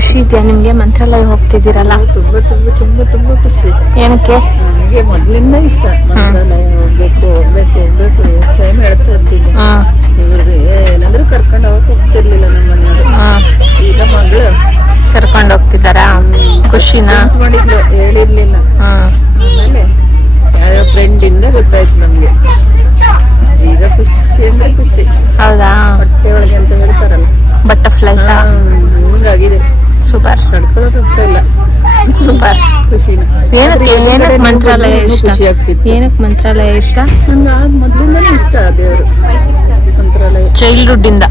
ಖುಷಿ ಇದೆಯಾ ನಿಮ್ಗೆ ಮಂತ್ರಾಲಯ ಹೋಗ್ತಿದ್ದೀರಲ್ಲ? ತುಂಬಾ ತುಂಬಾ ತುಂಬಾ ತುಂಬಾ ಖುಷಿ. ಏನಕ್ಕೆ? ನನಗೆ ಮೊದ್ಲಿಂದ ಇಷ್ಟ ಮಂತ್ರಾಲಯ ಹೋಗ್ಬೇಕು ಹೋಗ್ಬೇಕು ಹೋಗ್ಬೇಕು ಎಷ್ಟು ಟೈಮ್ ಹೇಳ್ತಾ ಇರ್ತೀನಿ. ಇವ್ರು ಏನಾದ್ರೂ ಕರ್ಕೊಂಡು ಹೋಗ್ತಿರ್ಲಿಲ್ಲ ನಮ್ಮ ಮನೆಯವರು. ಈಗ ಮಗಳು ಕರ್ಕೊಂಡು ಹೋಗ್ತಿದ್ದಾರಾ? ಖುಷಿನಾ? ಮಾಡಿದ್ರು, ಹೇಳಿರ್ಲಿಲ್ಲ. ಆಮೇಲೆ ಯಾವ್ಯಾವ ಫ್ರೆಂಡ್ ಇಂದ ಗೊತ್ತಾಯ್ತು ನಮ್ಗೆ. ಈಗ ಖುಷಿ ಅಂದ್ರೆ ಖುಷಿ. ಹೌದಾ? ಹೊಟ್ಟೆ ಒಳಗೆ ಅಂತ ಹೇಳ್ತಾರಲ್ಲ, ಬಟರ್ಫ್ಲೈಸ್ ಹಂಗಾಗಿದೆ. ಸೂಪರ್. ತಡ್ಕೊಳ್ಳೋಕೆ ಇಲ್ಲ. ಸೂಪರ್. ಖುಷಿನ. ಏನಕ್ಕೆ ಮಂತ್ರಾಲಯ ಇಷ್ಟ? ಖುಷಿ ಆಗ್ತಿತ್ತು. ಏನಕ್ಕೆ ಮಂತ್ರಾಲಯ ಇಷ್ಟ? ನಂಗೆ ಮೊದ್ಲಿಂದಲೇ ಇಷ್ಟ ದೇವರು ಮಂತ್ರಾಲಯ. ಚೈಲ್ಡ್ಹುಡ್ ಇಂದ.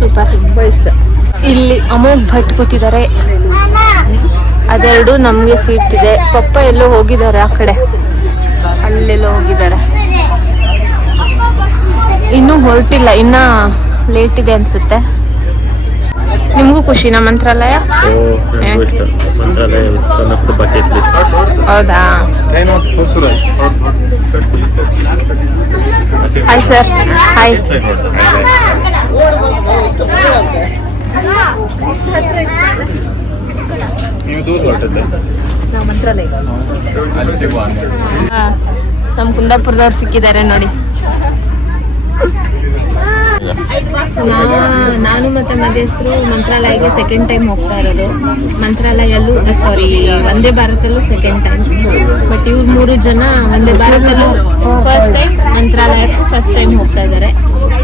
ಸೂಪರ್. ತುಂಬಾ ಇಷ್ಟ. ಇಲ್ಲಿ ಅಮೋಘ್ ಭಟ್ ಕೂತಿದ್ದಾರೆ. ಅದೆರಡು ನಮ್ಗೆ ಸೀಟ್ ಇದೆ. ಪಪ್ಪ ಎಲ್ಲೋ ಹೋಗಿದ್ದಾರೆ, ಆ ಕಡೆ ಅಲ್ಲೆಲ್ಲೋ ಹೋಗಿದ್ದಾರೆ. ಇನ್ನೂ ಹೊರಟಿಲ್ಲ, ಇನ್ನ ಲೇಟ್ ಇದೆ ಅನ್ಸುತ್ತೆ. ನಿಮ್ಗೂ ಖುಷಿನಾ ಮಂತ್ರಾಲಯ? ಹೌದಾ? Hi sir. ಹಾಯ್. ನಮ್ಮ ಕುಂದಾಪುರದವ್ರು ಸಿಕ್ಕಿದ್ದಾರೆ ನೋಡಿ. ನಾನು ಮತ್ತೆ ಮದೇಶ್ರು ಮಂತ್ರಾಲಯಗೆ ಸೆಕೆಂಡ್ ಟೈಮ್ ಹೋಗ್ತಾ ಇರೋದು. ಮಂತ್ರಾಲಯಲ್ಲೂ ವಂದೇ ಭಾರತಲ್ಲೂ ಸೆಕೆಂಡ್ ಟೈಮ್. ಬಟ್ ಇವ್ರು 3 ಜನ Vande ಭಾರತಲ್ಲೂ first time, ಮಂತ್ರಾಲಯಕ್ಕೂ first time ಹೋಗ್ತಾ ಇದ್ದಾರೆ.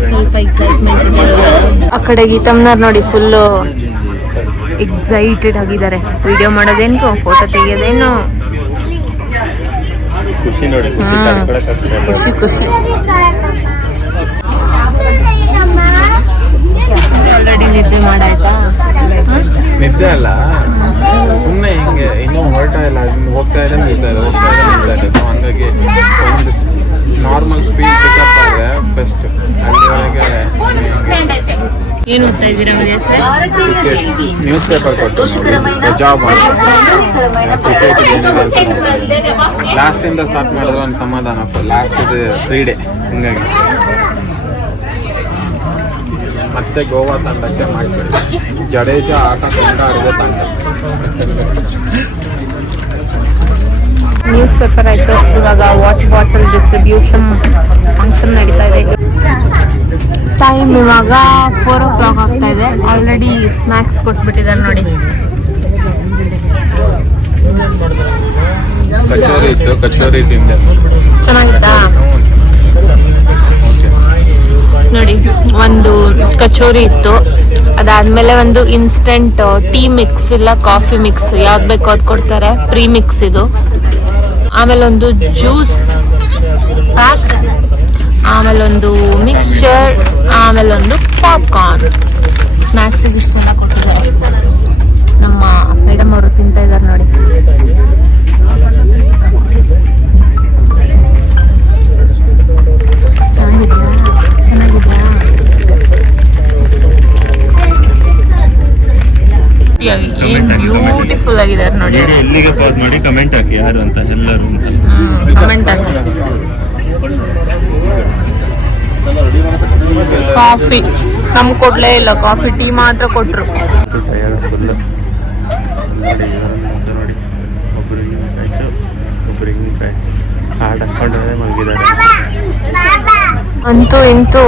ಸ್ವಲ್ಪ ಎಕ್ಸೈಟ್ಮೆಂಟ್ ಇದೆ. ಆ ಕಡೆ ಗೀತಮ್ನವ್ರು ನೋಡಿ ಫುಲ್ಲು ಎಕ್ಸೈಟೆಡ್ ಆಗಿದ್ದಾರೆ. ವಿಡಿಯೋ ಮಾಡೋದೇನು, ಫೋಟೋ ತೆಗಿಯೋದೇನು, ಖುಷಿ ನೋಡಿ. ಖುಷಿ ಖುಷಿ. ಆಲ್ರೆಡಿ ನಿದ್ದೆ ಮಾಡಾಯ್ತಾ? ನಿದ್ದೆ ಅಲ್ಲ, ಸುಮ್ಮನೆ ಹಿಂಗೆ ಇನ್ನೂ ಹೊರಟ ಇಲ್ಲ, ಹೋಗ್ತಾ ಇದೆ ನಿಲ್ತಾ ಇದೆ, ಹೋಗ್ತಾ ಇದೆ ನಿಲ್ತಾ ಇದೆ. ಸೊ ಹಂಗಾಗಿ ಒಂದು ನಾರ್ಮಲ್ ಸ್ಪೀಡ್ ಪಿಕಪ್ ಆದರೆ ಬೆಸ್ಟ್. ಅಲ್ಲಿವರೆಗೆ ಏನು ಓದ್ತಾ ಇದ್ದೀರಾ? ನ್ಯೂಸ್ ಪೇಪರ್ ಕೊಟ್ಟು ಜಾಬ್ ಮಾಡಿ ಲಾಸ್ಟಿಂದ ಸ್ಟಾರ್ಟ್ ಮಾಡಿದ್ರೆ ಒಂದು ಸಮಾಧಾನ. ಲಾಸ್ಟ್ ಇದೆ ಫ್ರೀ ಡೇ, ಹಿಂಗಾಗಿ ಮತ್ತೆ ಗೋವಾ ತಂಡಕ್ಕೆ ಮಾಡ್ಬೇಡಿ. ಜಡೇಜಾ ಆಟ ಕೊಂಡಾಡಿದೆ ತಂಡ. ನ್ಯೂಸ್ ಪೇಪರ್ ಆಯಿತು. ಇವಾಗ ವಾಟರ್ ಬಾಟಲ್ ಡಿಸ್ಟ್ರಿಬ್ಯೂಷನ್ ಫಂಕ್ಷನ್ ನಡೀತಾ ಇದೆ. ಟೈಮ್ ಇವಾಗ 4 o'clock ಆಗ್ತಾ ಇದೆ. ಆಲ್ರೆಡಿ ಸ್ನ್ಯಾಕ್ಸ್ ಕೊಟ್ಬಿಟ್ಟಿದ್ದಾರೆ ನೋಡಿ. ಕಚೋರಿ ಇತ್ತು, ಕಚೋರಿ ತಿಂದೆ. ಚೆನ್ನಾಗಿತ್ತಾ ನೋಡಿ? ಒಂದು ಕಚೋರಿ ಇತ್ತು, ಅದಾದ್ಮೇಲೆ ಒಂದು ಇನ್ಸ್ಟೆಂಟ್ ಟೀ ಮಿಕ್ಸ್ ಇಲ್ಲ ಕಾಫಿ ಮಿಕ್ಸ್, ಯಾವ್ದು ಬೇಕೋ ಅದು ಕೊಡ್ತಾರೆ, ಪ್ರೀ ಮಿಕ್ಸ್ ಇದು. ಆಮೇಲೆ ಒಂದು ಜ್ಯೂಸ್ ಪ್ಯಾಕ್, ಆಮೇಲೆ ಒಂದು ಮಿಕ್ಸ್ಚರ್, ಆಮೇಲೆ ಒಂದು ಪಾಪ್ಕಾರ್ನ್. ಸ್ನ್ಯಾಕ್ಸಿಗೆ ಇಷ್ಟೆಲ್ಲ ಕೊಟ್ಟಿದ್ದಾರೆ. ನಮ್ಮ ಮೇಡಮ್ ಅವರು ತಿಂತಾ ಇದ್ದಾರೆ ನೋಡಿ. ಬ್ಯೂಟಿಫುಲ್ ಆಗಿದ್ದಾರೆ ನೋಡಿ. ಎಲ್ಲಿಗೆ ಪಾಸ್ ಮಾಡಿ ಕಮೆಂಟ್ ಹಾಕಿ ಯಾರು ಅಂತ ಎಲ್ಲರೂ ಕಮೆಂಟ್ ಹಾಕಿ. ಕಾಫಿ ನಮ್ಗೆ ಕೊಡ್ಲೇ ಇಲ್ಲ, ಕಾಫಿ ಟೀ ಮಾತ್ರ ಕೊಟ್ರು. ಅಂತೂ ಇಂತೂ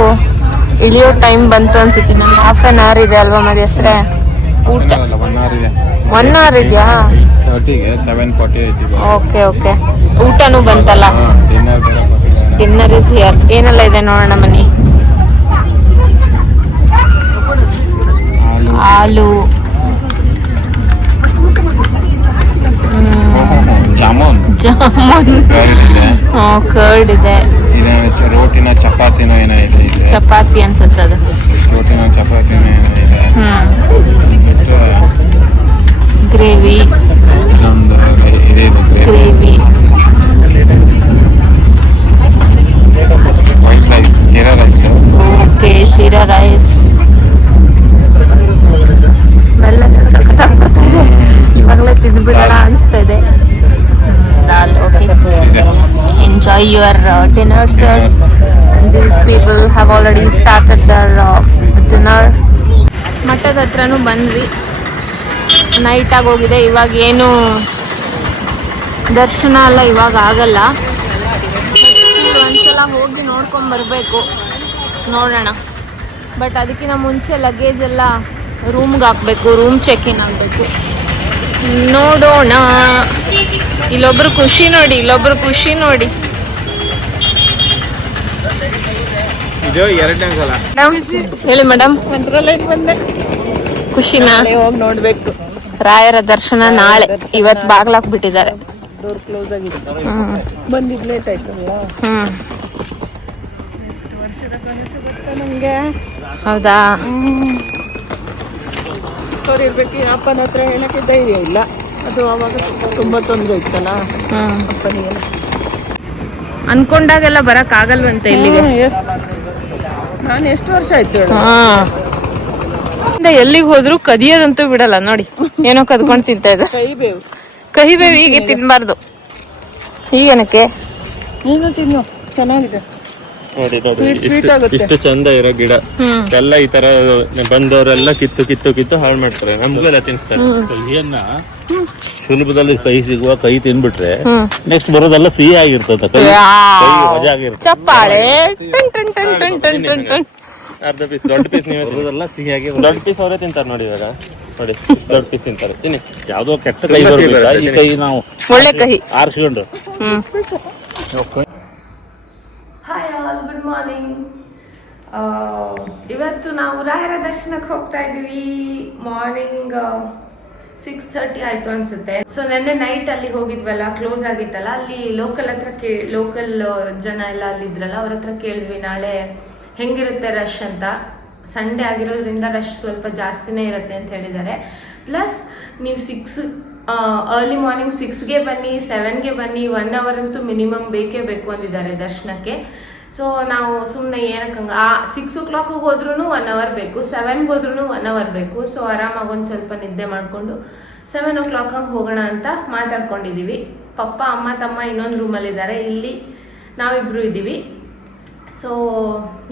ಇಳಿಯೋ ಟೈಮ್ ಬಂತು ಅನ್ಸುತ್ತೆ. ನಮ್ಗೆ 1/2 an hour ಇದೆ ಅಲ್ವಾ ಮದಿ ಹೆಸ್ರೆ? ಊಟ 1 hour ಇದೆಯಾ? 30ಗೆ 7:40 ಐತಿ. Okay okay. ಊಟನೂ ಬಂತಲ್ಲ? Dinner is here. ಏನೆಲ್ಲ ಇದೆ ನೋಡೋಣ ಬನ್ನಿ. ಹಾಲು, ಜಾಮೂನ್, ಕರ್ಡ್ ಇದೆ, ರೋಟಿನ ಚಪಾತಿನೋ ಏನೋ ಇದೆ. ಚಪಾತಿ ಅನ್ಸುತ್ತೆ ಅದು. ರೋಟಿನ ಚಪಾತಿನೋ ಏನೋ ಇದೆ. Gravy, gravy, white rice, jeera rice. Okay, jeera rice. Smell ಅಂತ ಸಖತ್ತಾಗ್ತಾ ಇದೆ. ಇವಾಗಲೇ ತಿಂದ್ಬಿಡೋಣ ಅನಿಸ್ತಾ ಇದೆ. Dal. Okay, enjoy your dinner, sir. And these people have already started their dinner. ಮಠದ ಹತ್ರನೂ ಬಂದ್ವಿ. ನೈಟಾಗಿ ಹೋಗಿದೆ. ಇವಾಗ ಏನು ದರ್ಶನ ಎಲ್ಲ ಇವಾಗ ಆಗಲ್ಲ. ಒಂದ್ಸಲ ಹೋಗಿ ನೋಡ್ಕೊಂಡು ಬರಬೇಕು, ನೋಡೋಣ. ಬಟ್ ಅದಕ್ಕಿಂತ ಮುಂಚೆ ಲಗೇಜ್ ಎಲ್ಲ ರೂಮ್ಗೆ ಹಾಕಬೇಕು, ರೂಮ್ ಚೆಕ್ ಇನ್ ಆಗಬೇಕು. ನೋಡೋಣ. ಇಲ್ಲೊಬ್ರು ಖುಷಿ ನೋಡಿ, ಇದು 2ನೇ ಸಲ. ಹೇಳಿ ಮೇಡಮ್. ಮಂತ್ರಾಲಯಕ್ಕೆ ಬಂದೆ. ಖುಷಿನಾ? ಹೋಗಿ ನೋಡ್ಬೇಕು. ರಾಯರ ದರ್ಶನ ನಾಳೆ. ಇವತ್ತು ಬಾಗ್ಲಾಕ್ಬಿಟ್ಟಿದ್ದಾರೆ. ಡೋರ್ ಕ್ಲೋಸ್ ಆಗಿದೆ. ಬಂದಿದ್ದು ಲೇಟ್ ಆಯ್ತಲ್ಲ. ಎಷ್ಟು ವರ್ಷದ ಕನಸು ಗೊತ್ತಾ ನಮ್ಗೆ. ಹೌದಾ? ಇರ್ಬೇಕು. ಅಪ್ಪನ ಹತ್ರ ಹೇಳಕ್ಕೆ ಧೈರ್ಯ ಇಲ್ಲ. ಅದು ಅವಾಗ ತುಂಬಾ ತೊಂದರೆ ಇತ್ತಲ್ಲ ಅಪ್ಪನಿಗೆ. ಅನ್ಕೊಂಡಾಗೆಲ್ಲ ಬರಕ್ ಆಗಲ್ವಂತೆ ಇಲ್ಲಿಗೆ. ನಾನು ಎಷ್ಟು ವರ್ಷ ಆಯ್ತು ಎಲ್ಲಿಗೆ ಹೋದ್ರು ಕದಿಯೋದಂತೂ ಬಿಡಲ್ಲ ನೋಡಿ. ಏನೋ ಕದ್ಕೊಂಡು ತಿಂತಾ ಇದ್ದ. ಕಹಿ ಬೇವು ಹೀಗೆ ತಿನ್ಬಾರ್ದು. ಹೀಗೇನಕ್ಕೆ? ನೀನು ತಿನ್ನು, ಚೆನ್ನಾಗಿದೆ. ನೋಡಿ ಇಷ್ಟು ಚಂದ ಇರೋ ಗಿಡ ಎಲ್ಲ ಈ ತರ ಬಂದವರೆಲ್ಲ ಕಿತ್ತು ಹಾಳು ಮಾಡ್ತಾರೆ. ನಮ್ಗೆಲ್ಲ ತಿನ್ಸ್ತಾರೆ. ಕಹಿಯನ್ನ ಸುಲಭದಲ್ಲಿ ಕಹಿ ಸಿಗುವ ಕಹಿ ತಿನ್ಬಿಟ್ರೆ ನೆಕ್ಸ್ಟ್ ಬರೋದೆಲ್ಲ ಸಿಹಿ ಆಗಿರ್ತದ. ಮಜಾ ಆಗಿರ್ತದೆ. ಚಪ್ಪಾಳೆ. ಅರ್ಧ ಪೀಸ್ ದೊಡ್ಡ ಪೀಸ್ ನೀವು ಬರೋದೆಲ್ಲ ಸಿಹಿಯಾಗಿ ದೊಡ್ಡ ಪೀಸ್ ಅವರೇ ತಿಂತಾರೆ ನೋಡಿ. ಇವಾಗ ನೋಡಿ ದೊಡ್ಡ ಪೀಸ್ ತಿಂತಾರೆ. ತಿನ್ನಿ. ಯಾವ್ದೋ ಕೆಟ್ಟ ಕೈ ಬರ್ಬೇಕಾ ಈ ಕೈ ನಾವು ಒಳ್ಳೆ ಕಹಿ ಆರಿಸ್ಕೊಂಡು. Hi all, good morning. ಇವತ್ತು ನಾವು ರಾಯರ ದರ್ಶನಕ್ಕೆ ಹೋಗ್ತಾ ಇದೀವಿ. ಮಾರ್ನಿಂಗ್ 6:30 ಆಯ್ತು ಅನ್ಸುತ್ತೆ. ಸೊ ನೆನ್ನೆ ನೈಟ್ ಅಲ್ಲಿ ಹೋಗಿದ್ವಲ್ಲ, ಕ್ಲೋಸ್ ಆಗಿತ್ತಲ್ಲ, ಅಲ್ಲಿ ಲೋಕಲ್ ಜನ ಎಲ್ಲ ಅಲ್ಲಿದ್ರಲ್ಲ, ಅವ್ರ ಹತ್ರ ಕೇಳಿದ್ವಿ ನಾಳೆ ಹೆಂಗಿರುತ್ತೆ ರಶ್ ಅಂತ. ಸಂಡೇ ಆಗಿರೋದ್ರಿಂದ ರಶ್ ಸ್ವಲ್ಪ ಜಾಸ್ತಿನೇ ಇರುತ್ತೆ ಅಂತ ಹೇಳಿದ್ದಾರೆ. ಪ್ಲಸ್ ನೀವು ಅರ್ಲಿ ಮಾರ್ನಿಂಗ್ 6ಗೆ ಬನ್ನಿ, 7ಗೆ ಬನ್ನಿ, 1 hour ಅಂತೂ ಮಿನಿಮಮ್ ಬೇಕೇ ಬೇಕು ಅಂದಿದ್ದಾರೆ ದರ್ಶನಕ್ಕೆ. ಸೊ ನಾವು ಸುಮ್ಮನೆ ಏನಕ್ಕಂಗ 6 o'clock ಹೋದ್ರೂ 1 hour ಬೇಕು, 7ಗೆ ಹೋದ್ರೂ 1 hour ಬೇಕು. ಸೊ ಆರಾಮಾಗಿ ಒಂದು ಸ್ವಲ್ಪ ನಿದ್ದೆ ಮಾಡಿಕೊಂಡು 7 o'clock ಹೋಗೋಣ ಅಂತ ಮಾತಾಡ್ಕೊಂಡಿದ್ದೀವಿ. ಪಪ್ಪ, ಅಮ್ಮ, ತಮ್ಮ ಇನ್ನೊಂದು ರೂಮಲ್ಲಿದ್ದಾರೆ. ಇಲ್ಲಿ ನಾವಿಬ್ರು ಇದ್ದೀವಿ. ಸೊ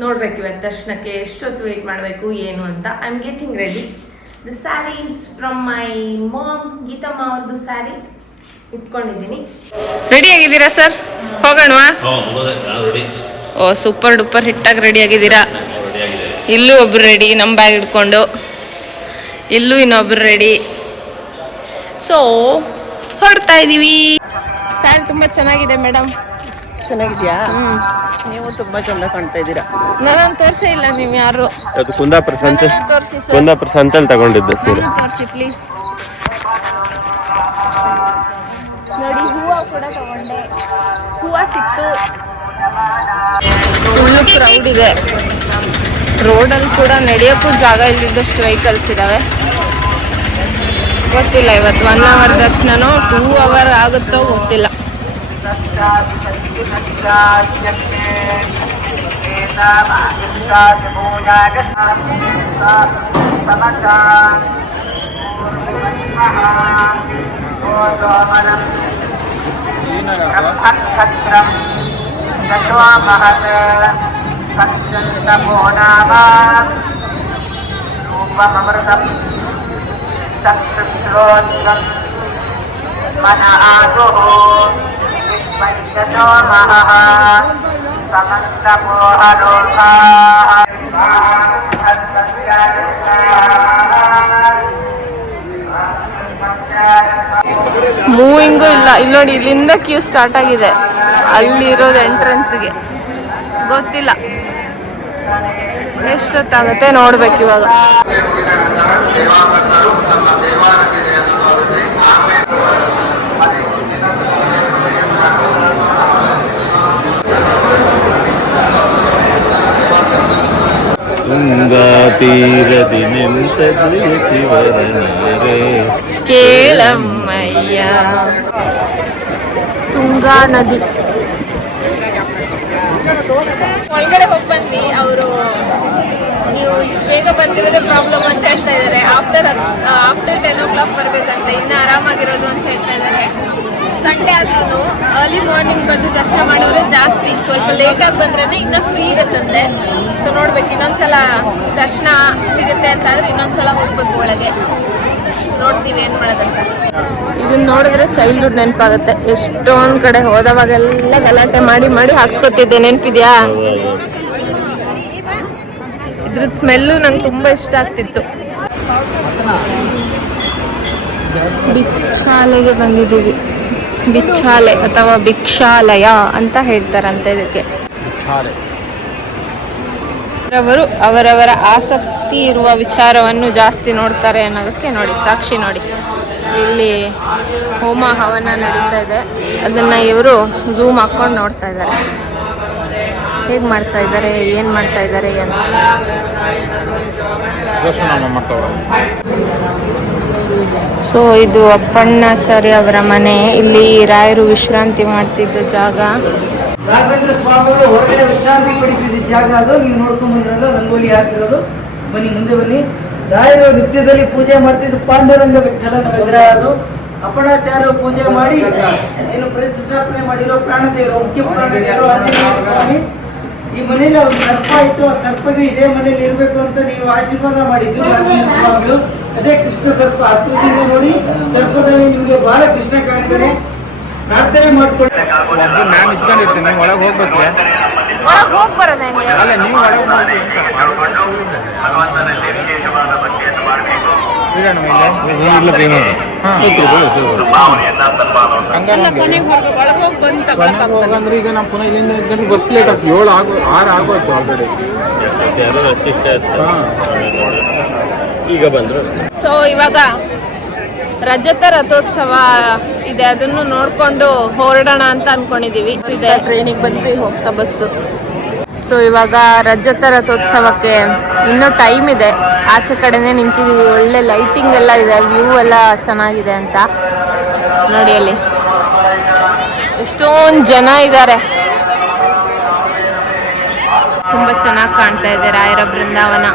ನೋಡ್ಬೇಕು ಇವತ್ತು ದರ್ಶನಕ್ಕೆ ಎಷ್ಟೊತ್ತು ವೇಟ್ ಮಾಡಬೇಕು ಏನು ಅಂತ. I am getting ready. The sari is from my mom, Geethamma ಅವ್ರದ್ದು ಸ್ಯಾರಿ ಇಟ್ಕೊಂಡಿದ್ದೀನಿ. ರೆಡಿ ಆಗಿದ್ದೀರಾ ಸರ್? ಹೋಗೋಣವಾ? ಓ ಸೂಪರ್ ಡೂಪರ್ ಹಿಟ್ಟಾಗಿ ರೆಡಿ ಆಗಿದ್ದೀರಾ. ಇಲ್ಲೂ ಒಬ್ರು ರೆಡಿ ನಮ್ಮ ಬ್ಯಾಗ್ ಹಿಡ್ಕೊಂಡು, ಇಲ್ಲೂ ಇನ್ನೊಬ್ರು ರೆಡಿ. ಸೊ ಹೊರಡ್ತಾ ಇದ್ದೀವಿ. ಸ್ಯಾರಿ ತುಂಬಾ ಚೆನ್ನಾಗಿದೆ ಮೇಡಮ್. ಚೆನ್ನಾಗಿದ್ಯಾ? ನೀವು ತುಂಬಾ ಚಂದ ಕಾಣ್ತಾ ಇದ್ದೀರಾ. ನಾನು ತೋರ್ಸೇ ಇಲ್ಲ ನೀವು ಯಾರು. ಅದು ಕುಂದಾಪುರ ತೋರಿಸಿ ಸರ್. ಕುಂದಾಪುರ ಸಂತಲ್ಲಿ ತಗೊಂಡಿದ್ದು ಸೀರೆ. ತೋರಿಸಿ ಪ್ಲೀಸ್. ನೋಡಿ ಹೂವು ಕೂಡ ತಗೊಂಡೆ. ಹೂವು ಸಿಕ್ತು. ಫುಲ್ಲು ಕ್ರೌಡ್ ಇದೆ. ರೋಡಲ್ಲಿ ಕೂಡ ನಡೆಯೋಕ್ಕೂ ಜಾಗ ಇಲ್ಲದಿದ್ದಷ್ಟು ವೆಹಿಕಲ್ಸ್ ಇದಾವೆ. ಗೊತ್ತಿಲ್ಲ ಇವತ್ತು 1 hour ದರ್ಶನನೋ 2 hour ಆಗುತ್ತೋ ಗೊತ್ತಿಲ್ಲ. ಮೂವಿಂಗು ಇಲ್ಲ. ಇಲ್ಲಿ ನೋಡಿ, ಇಲ್ಲಿಂದ ಕ್ಯೂ ಸ್ಟಾರ್ಟ್ ಆಗಿದೆ. ಅಲ್ಲಿರೋದು ಎಂಟ್ರೆನ್ಸ್ಗೆ. ಗೊತ್ತಿಲ್ಲ ಎಷ್ಟೊತ್ತಾಗುತ್ತೆ, ನೋಡ್ಬೇಕು ಇವಾಗ. ತುಂಗಾ ತೀರದಿ ನಿಂತದ್ದು ಶಿವರನರೆ ಕೇಳಮ್ಮಯ್ಯ. ತುಂಗಾ ನದಿ ಒಳಗಡೆ ಹೋಗಿ ಬಂದ್ವಿ. ಅವರು ನೀವು ಇಷ್ಟು ಬೇಗ ಬಂದಿರೋದೇ ಪ್ರಾಬ್ಲಮ್ ಅಂತ ಹೇಳ್ತಾ ಇದ್ದಾರೆ. ಆಫ್ಟರ್ 10 o'clock ಬರ್ಬೇಕಂತ, ಇನ್ನು ಆರಾಮಾಗಿರೋದು ಅಂತ ಹೇಳ್ತಾ ಇದ್ದಾರೆ. ಸಂಡೇ ಆದ್ರೂ ಅರ್ಲಿ ಮಾರ್ನಿಂಗ್ ಬಂದು ದರ್ಶನ ಮಾಡೋರು ಜಾಸ್ತಿ, ಸ್ವಲ್ಪ ಲೇಟಾಗಿ ಬಂದ್ರೆ ಇನ್ನೂ ಫ್ರೀ ಇರುತ್ತಂತೆ. ಸೊ ನೋಡ್ಬೇಕು, ಇನ್ನೊಂದ್ಸಲ ದರ್ಶನ ಸಿಗುತ್ತೆ ಅಂತ ಆದ್ರೆ ಇನ್ನೊಂದ್ಸಲ ಹೋಗ್ಬೇಕು ಒಳಗೆ. ನೋಡ್ತೀವಿ ಏನ್ ಮಾಡೋದಂತ. ಇದನ್ನ ನೋಡಿದ್ರೆ ಚೈಲ್ಡ್ಹುಡ್ ನೆನಪಾಗುತ್ತೆ. ಎಷ್ಟೊಂದ್ ಕಡೆ ಹೋದವಾಗೆಲ್ಲ ಗಲಾಟೆ ಮಾಡಿ ಮಾಡಿ ಹಾಕ್ಸ್ಕೊತಿದ್ದೆ, ನೆನಪಿದ್ಯಾ? ಇದ್ರದ್ದು ಸ್ಮೆಲ್ಲು ನಂಗೆ ತುಂಬಾ ಇಷ್ಟ ಆಗ್ತಿತ್ತು. ಬಿಚ್ಚಾಲೆಗೆ ಬಂದಿದ್ದೀವಿ. ಬಿಚ್ಚಾಲೆ ಅಥವಾ ಭಿಕ್ಷಾಲಯ ಅಂತ ಹೇಳ್ತಾರಂತೆ ಇದಕ್ಕೆ. ಅವರು ಅವರವರ ಆಸಕ್ತಿ ಇರುವ ವಿಚಾರವನ್ನು ಜಾಸ್ತಿ ನೋಡ್ತಾರೆ ಅನ್ನೋದಕ್ಕೆ ನೋಡಿ ಸಾಕ್ಷಿ. ನೋಡಿ, ಇಲ್ಲಿ ಹೋಮ ಹವನ ನಡೀತಾ ಇದೆ, ಅದನ್ನ ಇವರು ಝೂಮ್ ಹಾಕೊಂಡು ನೋಡ್ತಾ ಇದ್ದಾರೆ. ಹೇಗೆ ಮಾಡ್ತಾ ಇದ್ದಾರೆ, ಏನು ಮಾಡ್ತಾ ಇದ್ದಾರೆ ಅಂತ. ಸೊ ಇದು ಅಪ್ಪಣ್ಣಾಚಾರ್ಯ ಅವರ ಮನೆ. ಇಲ್ಲಿ ರಾಯರು ವಿಶ್ರಾಂತಿ ಮಾಡ್ತಿದ್ದ ಜಾಗ. ರಾಘವೇಂದ್ರ ಸ್ವಾಮಿಗಳು ಹೊರಗಡೆ ವಿಶ್ರಾಂತಿ ಪಡಿತಿದ್ದ ಜಾಗ ಅದು. ನೀವು ನೋಡ್ಕೊಂಡ್ ಬಂದಿರೋದು ರಂಗೋಲಿ ಹಾಕಿರೋದು. ಬನ್ನಿ ಮುಂದೆ ಬನ್ನಿ. ರಾಯರು ನೃತ್ಯದಲ್ಲಿ ಪೂಜೆ ಮಾಡ್ತಿದ್ದು ಪಾಂಡುರಂಗ ವಿಠಲನ ವಿಗ್ರಹ ಅದು. ಅಪ್ಪಣಾಚಾರ್ಯ ಪೂಜೆ ಮಾಡಿ ಏನು ಪ್ರತಿಷ್ಠಾಪನೆ ಮಾಡಿರೋ ಪ್ರಾಣದೇವರು, ಮುಖ್ಯ ಪ್ರಾಣದೇವರು ಆಂಜನೇಯ ಸ್ವಾಮಿ. ಈ ಮನೇಲಿ ಅವ್ರ ಸರ್ಪ ಇತ್ತು, ಆ ಸರ್ಪಗೆ ಇದೇ ಮನೇಲಿ ಇರ್ಬೇಕು ಅಂತ ನೀವು ಆಶೀರ್ವಾದ ಮಾಡಿದ್ದು ರಾಘವೇಂದ್ರ ಸ್ವಾಮಿಗಳು. ಅದೇ ಕೃಷ್ಣ ಸರ್ಪ. ಹತ್ತಿರದಿಂದ ನೋಡಿ, ಸರ್ಪದಲ್ಲಿ ನಿಮ್ಗೆ ಬಹಳ ಕೃಷ್ಣ ಕಾಣ್ತಾನೆ. ಪ್ರಾರ್ಥನೆ ಮಾಡ್ಕೊಳ್ಳಿ. ನಾನು ಇಟ್ಕೊಂಡಿರ್ತೀನಿ, ಒಳಗೆ ಹೋಗ್ಬೇಕು. ಅಲ್ಲ, ನೀವು ಒಳಗೆ ಹೋಗಿ ಅಂದ್ರೆ ಈಗ ನಾವು ಪುನಃ ಇಲ್ಲಿಂದ ಬಸ್ ಲೇಟ್ ಆಗ್ತದೆ. 6 ಆಗೋಯ್ತು ಆಲ್ರೆಡಿ. ಈಗ ಬಂದ್ರು. ಸೊ ಇವಾಗ ರಜತ ರಥೋತ್ಸವ ಇದೆ, ಅದನ್ನು ನೋಡ್ಕೊಂಡು ಹೊರಡೋಣ ಅಂತ ಅನ್ಕೊಂಡಿದೀವಿ. ಇದೆ ಟ್ರೈನಿಗೆ ಬಂದ್ವಿ, ಹೋಗ್ತಾ ಬಸ್ಸು. ಸೊ ಇವಾಗ ರಜತ ರಥೋತ್ಸವಕ್ಕೆ ಇನ್ನೂ ಟೈಮ್ ಇದೆ. ಆಚೆ ಕಡೆನೇ ನಿಂತಿದ್ದೀವಿ. ಒಳ್ಳೆ ಲೈಟಿಂಗ್ ಎಲ್ಲ ಇದೆ, ವ್ಯೂ ಎಲ್ಲ ಚೆನ್ನಾಗಿದೆ ಅಂತ ನೋಡಿ. ಅಲ್ಲಿ ಎಷ್ಟೊಂದು ಜನ ಇದ್ದಾರೆ, ತುಂಬಾ ಚೆನ್ನಾಗಿ ಕಾಣ್ತಾ ಇದೆ ರಾಯರ ಬೃಂದಾವನ.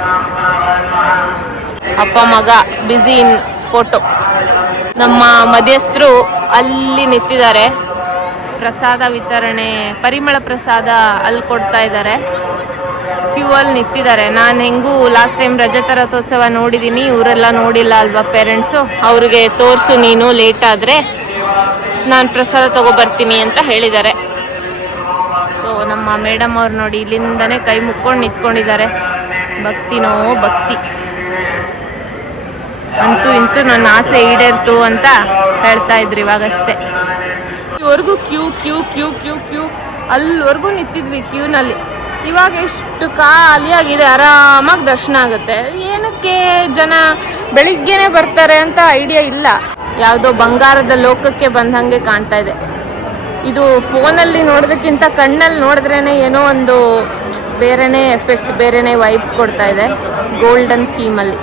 ಅಪ್ಪ ಮಗ ಬಿಸಿ ಇನ್ ಫೋಟೋ. ನಮ್ಮ ಮಧ್ಯಸ್ಥರು ಅಲ್ಲಿ ನಿಂತಿದ್ದಾರೆ. ಪ್ರಸಾದ ವಿತರಣೆ, ಪರಿಮಳ ಪ್ರಸಾದ ಅಲ್ಲಿ ಕೊಡ್ತಾ ಇದ್ದಾರೆ. ಕ್ಯೂ ಅಲ್ಲಿ ನಿಂತಿದ್ದಾರೆ. ನಾನು ಹೆಂಗೂ ಲಾಸ್ಟ್ ಟೈಮ್ ರಜತ ರಥೋತ್ಸವ ನೋಡಿದ್ದೀನಿ, ಇವರೆಲ್ಲ ನೋಡಿಲ್ಲ ಅಲ್ವಾ ಪೇರೆಂಟ್ಸು. ಅವ್ರಿಗೆ ತೋರಿಸು ನೀನು, ಲೇಟ್ ಆದರೆ ನಾನು ಪ್ರಸಾದ ತಗೊಬರ್ತೀನಿ ಅಂತ ಹೇಳಿದ್ದಾರೆ. ಸೊ ನಮ್ಮ ಮೇಡಮ್ ಅವ್ರು ನೋಡಿ ಇಲ್ಲಿಂದನೇ ಕೈ ಮುಕ್ಕೊಂಡು ನಿಂತ್ಕೊಂಡಿದ್ದಾರೆ. ಭಕ್ತಿನೋ ಭಕ್ತಿ. ಅಂತೂ ಇಂತೂ ನನ್ನ ಆಸೆ ಈಡೇರ್ತು ಅಂತ ಹೇಳ್ತಾ ಇದ್ರು ಇವಾಗಷ್ಟೇ. ಇಲ್ಲಿವರೆಗೂ queue queue queue queue queue ಅಲ್ಲಿವರೆಗೂ ನಿಂತಿದ್ವಿ ಕ್ಯೂನಲ್ಲಿ. ಇವಾಗ ಎಷ್ಟು ಖಾಲಿಯಾಗಿದೆ, ಆರಾಮಾಗಿ ದರ್ಶನ ಆಗುತ್ತೆ. ಏನಕ್ಕೆ ಜನ ಬೆಳಿಗ್ಗೆನೆ ಬರ್ತಾರೆ ಅಂತ ಐಡಿಯಾ ಇಲ್ಲ. ಯಾವುದೋ ಬಂಗಾರದ ಲೋಕಕ್ಕೆ ಬಂದಂಗೆ ಕಾಣ್ತಾ ಇದೆ. ಇದು ಫೋನಲ್ಲಿ ನೋಡೋದಕ್ಕಿಂತ ಕಣ್ಣಲ್ಲಿ ನೋಡಿದ್ರೇನೆ ಏನೋ ಒಂದು ಬೇರೆನೇ ಎಫೆಕ್ಟ್, ಬೇರೆನೇ ವೈಬ್ಸ್ ಕೊಡ್ತಾ ಇದೆ ಗೋಲ್ಡನ್ ಥೀಮಲ್ಲಿ.